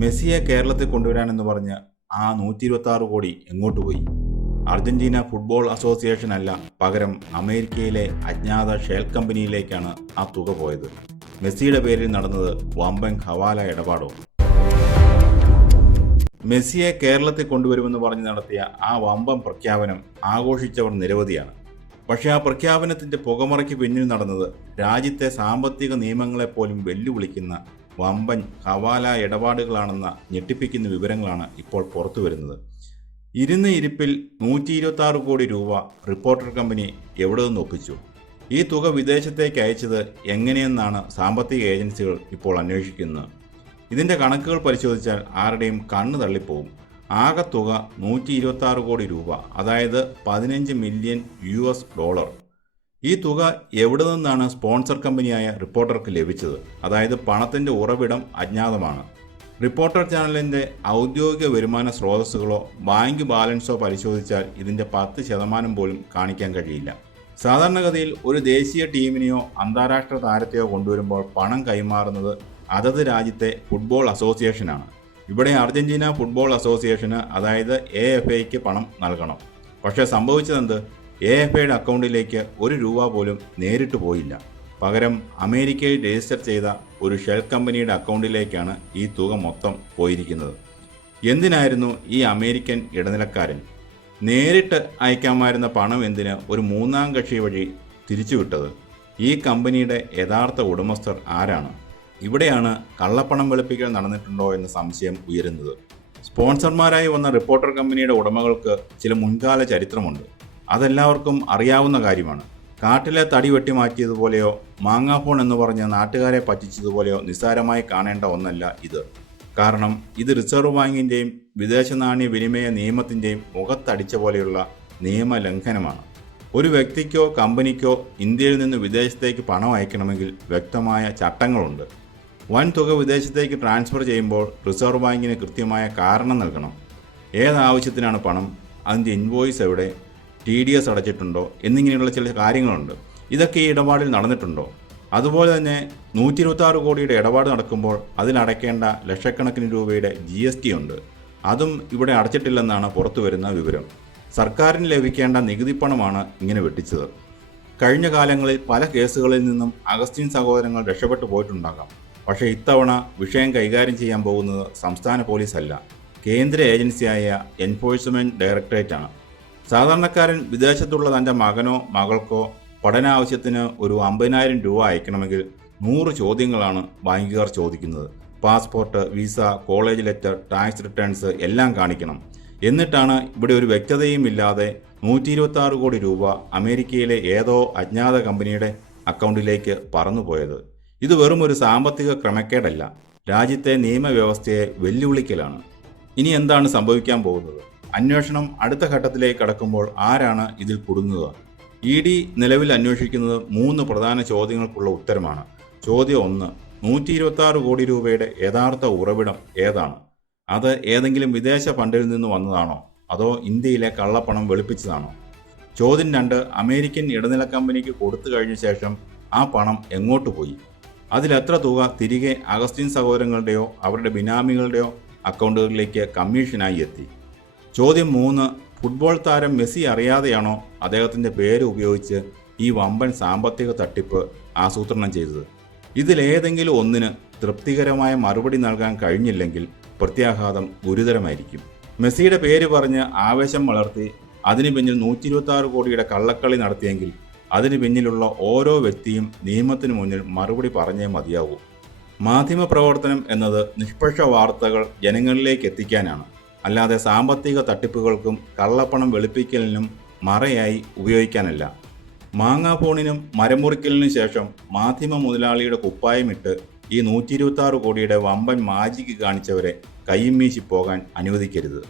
മെസ്സിയെ കേരളത്തിൽ കൊണ്ടുവരാനെന്ന് പറഞ്ഞ് ആ 126 കോടി എങ്ങോട്ട് പോയി? അർജന്റീന ഫുട്ബോൾ അസോസിയേഷൻ അല്ല, പകരം അമേരിക്കയിലെ അജ്ഞാത ഷെൽ കമ്പനിയിലേക്കാണ് ആ തുക പോയത്. മെസ്സിയുടെ പേരിൽ നടന്നത് വമ്പൻ ഹവാല ഇടപാടോ? മെസ്സിയെ കേരളത്തിൽ കൊണ്ടുവരുമെന്ന് പറഞ്ഞ് നടത്തിയ ആ വമ്പൻ പ്രഖ്യാപനം ആഘോഷിച്ചവർ നിരവധിയാണ്. പക്ഷേ ആ പ്രഖ്യാപനത്തിന്റെ പുകമറയ്ക്ക് പിന്നിൽ നടന്നത് രാജ്യത്തെ സാമ്പത്തിക നിയമങ്ങളെപ്പോലും വെല്ലുവിളിക്കുന്ന വമ്പൻ ഹവാല ഇടപാടുകളാണെന്ന ഞെട്ടിപ്പിക്കുന്ന വിവരങ്ങളാണ് ഇപ്പോൾ പുറത്തു വരുന്നത്. ഇരുന്ന ഇരിപ്പിൽ 126 കോടി രൂപ റിപ്പോർട്ടർ കമ്പനി എവിടെ നിന്ന് ഒപ്പിച്ചു? ഈ തുക വിദേശത്തേക്ക് അയച്ചത് എങ്ങനെയെന്നാണ് സാമ്പത്തിക ഏജൻസികൾ ഇപ്പോൾ അന്വേഷിക്കുന്നത്. ഇതിൻ്റെ കണക്കുകൾ പരിശോധിച്ചാൽ ആരുടെയും കണ്ണ് തള്ളിപ്പോവും. ആകെ തുക 126 കോടി രൂപ, അതായത് 15 മില്യൺ US$. ഈ തുക എവിടെ നിന്നാണ് സ്പോൺസർ കമ്പനിയായ റിപ്പോർട്ടർക്ക് ലഭിച്ചത്? അതായത് പണത്തിൻ്റെ ഉറവിടം അജ്ഞാതമാണ്. റിപ്പോർട്ടർ ചാനലിൻ്റെ ഔദ്യോഗിക വരുമാന സ്രോതസ്സുകളോ ബാങ്ക് ബാലൻസോ പരിശോധിച്ചാൽ ഇതിൻ്റെ 10% പോലും കാണിക്കാൻ കഴിയില്ല. സാധാരണഗതിയിൽ ഒരു ദേശീയ ടീമിനെയോ അന്താരാഷ്ട്ര താരത്തെയോ കൊണ്ടുവരുമ്പോൾ പണം കൈമാറുന്നത് അതത് രാജ്യത്തെ ഫുട്ബോൾ അസോസിയേഷനാണ്. ഇവിടെ അർജന്റീന ഫുട്ബോൾ അസോസിയേഷന്, അതായത് AFAയ്ക്ക് പണം നൽകണം. പക്ഷേ സംഭവിച്ചതെന്ത്? AFAയുടെ അക്കൗണ്ടിലേക്ക് ₹1 പോലും നേരിട്ട് പോയില്ല. പകരം അമേരിക്കയിൽ രജിസ്റ്റർ ചെയ്ത ഒരു ഷെൽ കമ്പനിയുടെ അക്കൗണ്ടിലേക്കാണ് ഈ തുക മൊത്തം പോയിരിക്കുന്നത്. എന്തിനായിരുന്നു ഈ അമേരിക്കൻ ഇടനിലക്കാരൻ? നേരിട്ട് അയക്കാമായിരുന്ന പണം എന്തിന് ഒരു മൂന്നാം കക്ഷി വഴി തിരിച്ചുവിട്ടത്? ഈ കമ്പനിയുടെ യഥാർത്ഥ ഉടമസ്ഥർ ആരാണ്? ഇവിടെയാണ് കള്ളപ്പണം വെളുപ്പിക്കൽ നടന്നിട്ടുണ്ടോ എന്ന സംശയം ഉയരുന്നത്. സ്പോൺസർമാരായി വന്ന റിപ്പോർട്ടർ കമ്പനിയുടെ ഉടമകൾക്ക് ചില മുൻകാല ചരിത്രമുണ്ട്. അതെല്ലാവർക്കും അറിയാവുന്ന കാര്യമാണ്. കാട്ടിലെ തടി വെട്ടിമാറ്റിയതുപോലെയോ മാങ്ങാഫോൺ എന്ന് പറഞ്ഞ് നാട്ടുകാരെ പറ്റിച്ചതുപോലെയോ നിസ്സാരമായി കാണേണ്ട ഒന്നല്ല ഇത്. കാരണം ഇത് റിസർവ് ബാങ്കിൻ്റെയും വിദേശ നാണ്യ വിനിമയ നിയമത്തിൻ്റെയും മുഖത്തടിച്ച പോലെയുള്ള നിയമലംഘനമാണ്. ഒരു വ്യക്തിക്കോ കമ്പനിക്കോ ഇന്ത്യയിൽ നിന്ന് വിദേശത്തേക്ക് പണം അയക്കണമെങ്കിൽ വ്യക്തമായ ചട്ടങ്ങളുണ്ട്. വൻ തുക വിദേശത്തേക്ക് ട്രാൻസ്ഫർ ചെയ്യുമ്പോൾ റിസർവ് ബാങ്കിന് കൃത്യമായ കാരണം നൽകണം. ഏതാവശ്യത്തിനാണ് പണം, അതിൻ്റെ ഇൻവോയ്സ് എവിടെ, TDS അടച്ചിട്ടുണ്ടോ എന്നിങ്ങനെയുള്ള ചില കാര്യങ്ങളുണ്ട്. ഇതൊക്കെ ഈ ഇടപാടിൽ നടന്നിട്ടുണ്ടോ? അതുപോലെ തന്നെ 126 കോടിയുടെ ഇടപാട് നടക്കുമ്പോൾ അതിലടയ്ക്കേണ്ട ലക്ഷക്കണക്കിന് രൂപയുടെ GST ഉണ്ട്. അതും ഇവിടെ അടച്ചിട്ടില്ലെന്നാണ് പുറത്തു വരുന്ന വിവരം. സർക്കാരിന് ലഭിക്കേണ്ട നികുതിപ്പണമാണ് ഇങ്ങനെ വെട്ടിച്ചത്. കഴിഞ്ഞ കാലങ്ങളിൽ പല കേസുകളിൽ നിന്നും അഗസ്റ്റിൻ സഹോദരങ്ങൾ രക്ഷപ്പെട്ടു പോയിട്ടുണ്ടാകാം. പക്ഷേ ഇത്തവണ വിഷയം കൈകാര്യം ചെയ്യാൻ പോകുന്നത് സംസ്ഥാന പോലീസല്ല, കേന്ദ്ര ഏജൻസിയായ എൻഫോഴ്സ്മെൻറ്റ് ഡയറക്ടറേറ്റാണ്. സാധാരണക്കാരൻ വിദേശത്തുള്ള തൻ്റെ മകനോ മകൾക്കോ പഠനാവശ്യത്തിന് ഒരു 50,000 രൂപ അയക്കണമെങ്കിൽ 100 ചോദ്യങ്ങളാണ് ബാങ്കുകാർ ചോദിക്കുന്നത്. Passport, visa, college letter, tax returns എല്ലാം കാണിക്കണം. എന്നിട്ടാണ് ഇവിടെ ഒരു വ്യക്തതയും ഇല്ലാതെ 126 കോടി രൂപ അമേരിക്കയിലെ ഏതോ അജ്ഞാത കമ്പനിയുടെ അക്കൗണ്ടിലേക്ക് പറന്നുപോയത്. ഇത് വെറും ഒരു സാമ്പത്തിക ക്രമക്കേടല്ല, രാജ്യത്തെ നിയമവ്യവസ്ഥയെ വെല്ലുവിളിക്കലാണ്. ഇനി എന്താണ് സംഭവിക്കാൻ പോകുന്നത്? അന്വേഷണം അടുത്ത ഘട്ടത്തിലേക്ക് കടക്കുമ്പോൾ ആരാണ് ഇതിൽ കുടുങ്ങുക? ED നിലവിൽ അന്വേഷിക്കുന്നത് 3 പ്രധാന ചോദ്യങ്ങൾക്കുള്ള ഉത്തരമാണ്. ചോദ്യം 1: 126 കോടി രൂപയുടെ യഥാർത്ഥ ഉറവിടം ഏതാണ്? അത് ഏതെങ്കിലും വിദേശ ഫണ്ടിൽ നിന്ന് വന്നതാണോ, അതോ ഇന്ത്യയിലെ കള്ളപ്പണം വെളുപ്പിച്ചതാണോ? ചോദ്യം 2: അമേരിക്കൻ ഇടനില കമ്പനിക്ക് കൊടുത്തു കഴിഞ്ഞ ശേഷം ആ പണം എങ്ങോട്ട് പോയി? അതിലെത്ര തുക തിരികെ അഗസ്റ്റിൻ സഹോദരങ്ങളുടെയോ അവരുടെ ബിനാമികളുടെയോ അക്കൗണ്ടുകളിലേക്ക് കമ്മീഷനായി എത്തി? ചോദ്യം 3: ഫുട്ബോൾ താരം മെസ്സി അറിയാതെയാണോ അദ്ദേഹത്തിൻ്റെ പേര് ഉപയോഗിച്ച് ഈ വമ്പൻ സാമ്പത്തിക തട്ടിപ്പ് ആസൂത്രണം ചെയ്തത്? ഇതിലേതെങ്കിലും ഒന്നിന് തൃപ്തികരമായ മറുപടി നൽകാൻ കഴിഞ്ഞില്ലെങ്കിൽ പ്രത്യാഘാതം ഗുരുതരമായിരിക്കും. മെസ്സിയുടെ പേര് പറഞ്ഞ് ആവേശം വളർത്തി അതിനു പിന്നിൽ 126 കോടിയുടെ കള്ളക്കളി നടത്തിയെങ്കിൽ അതിനു പിന്നിലുള്ള ഓരോ വ്യക്തിയും നിയമത്തിനു മുന്നിൽ മറുപടി പറഞ്ഞേ മതിയാവൂ. മാധ്യമപ്രവർത്തനം എന്നത് നിഷ്പക്ഷ വാർത്തകൾ ജനങ്ങളിലേക്ക് എത്തിക്കാനാണ്, അല്ലാതെ സാമ്പത്തിക തട്ടിപ്പുകൾക്കും കള്ളപ്പണം വെളുപ്പിക്കലിനും മറയായി ഉപയോഗിക്കാനല്ല. മാങ്ങാഫോണിനും മരമുറിക്കലിനും ശേഷം മാധ്യമ മുതലാളിയുടെ കുപ്പായമിട്ട് ഈ 126 കോടിയുടെ വമ്പൻ മാജിക്ക് കാണിച്ചവരെ കയ്യും വീശി പോകാൻ അനുവദിക്കരുത്.